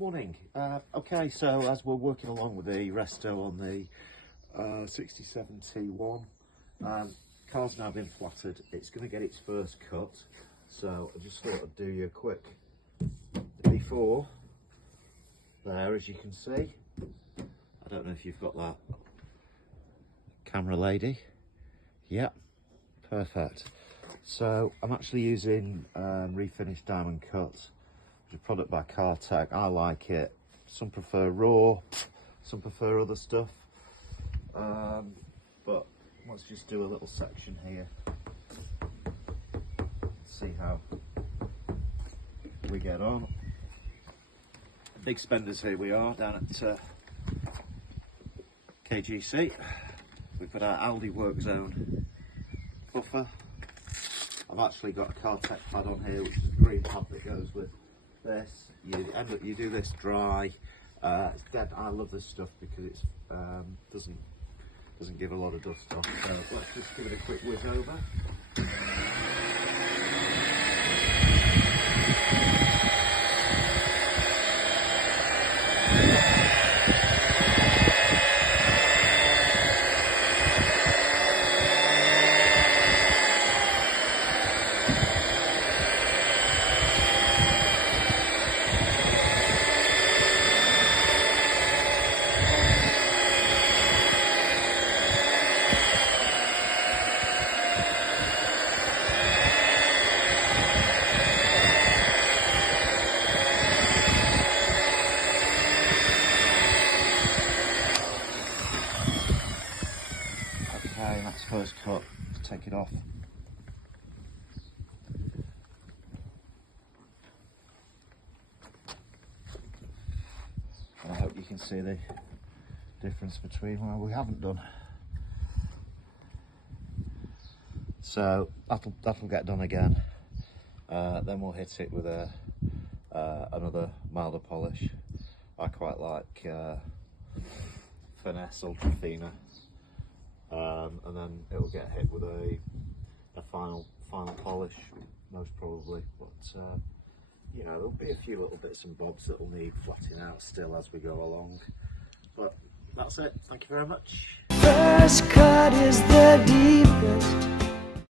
Morning. Okay, so as we're working along with the resto on the 67 T1, car's now been flattered. It's going to get its first cut, so I just thought I'd do you a quick before there, as you can see. I don't know if you've got that camera lady. Yep, perfect. So I'm actually using refinished diamond cut, a product by Tech. I like it. Some prefer raw, some prefer other stuff, but let's just do a little section here, see how we get on. Big spenders, here we are down at KGC. We've got our Aldi Work Zone puffer. I've actually got a Tech pad on here, which is a green pad that goes with this. You do this dry. It's dead. I love this stuff because it's doesn't give a lot of dust off. So let's just give it a quick whiz over. Okay, that's first cut. Let's take it off. And I hope you can see the difference between what we haven't done. So that'll get done again. Then we'll hit it with another milder polish. I quite like Finesse Ultra Fina. And then it'll get hit with a final polish, most probably. But you know, there'll be a few little bits and bobs that will need flattening out still as we go along. But that's it. Thank you very much. First cut is the deepest.